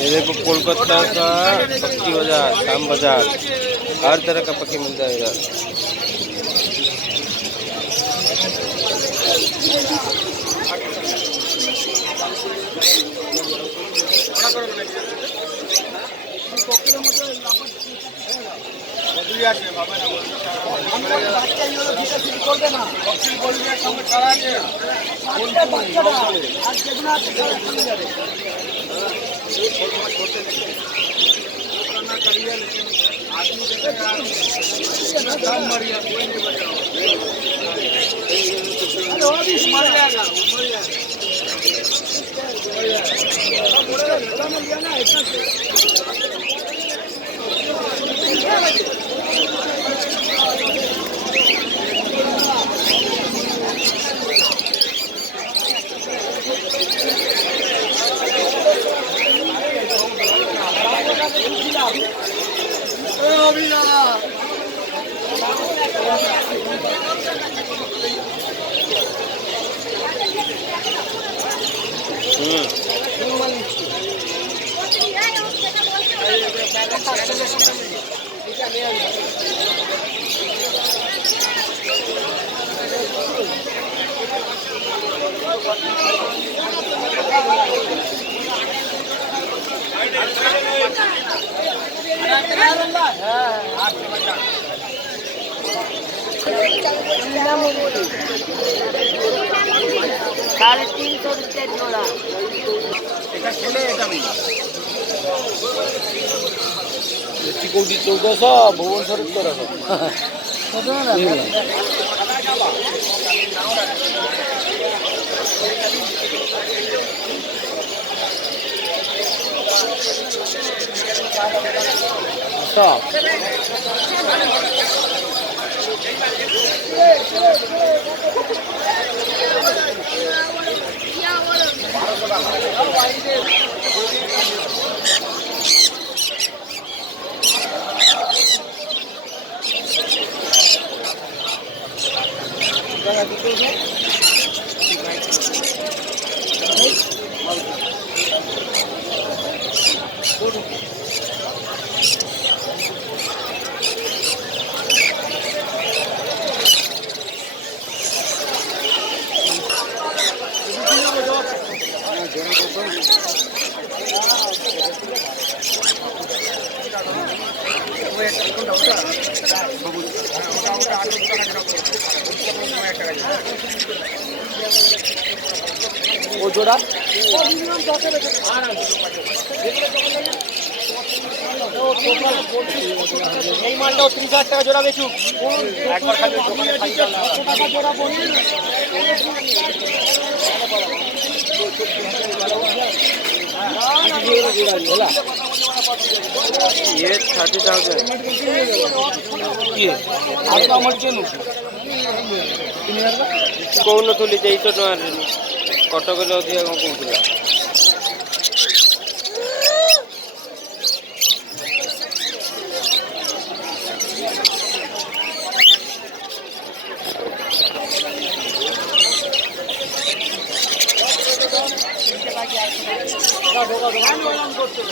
ये देखो कोलकाता का पक्षी बाजार, शाम बाजार, हर तरह का पक्षी मिलता है इधर। ₹350 जोड़ा। चिकोटी 1400, भुवनेश्वर 1300। वो जोड़ा এই মালটাও 30,000 টাকা জোড়া বেচু একবার খালি দোকানে খালি টাকা জোড়া বলি ये 30,000 କିଏ ଆଉ ତ ଆମର କିଏ ନୁଛି କହୁନଥିଲି 200 ଟଙ୍କାରେ କଟକରେ ଅଧିକା କ'ଣ କହୁଥିଲା। দোকান করতে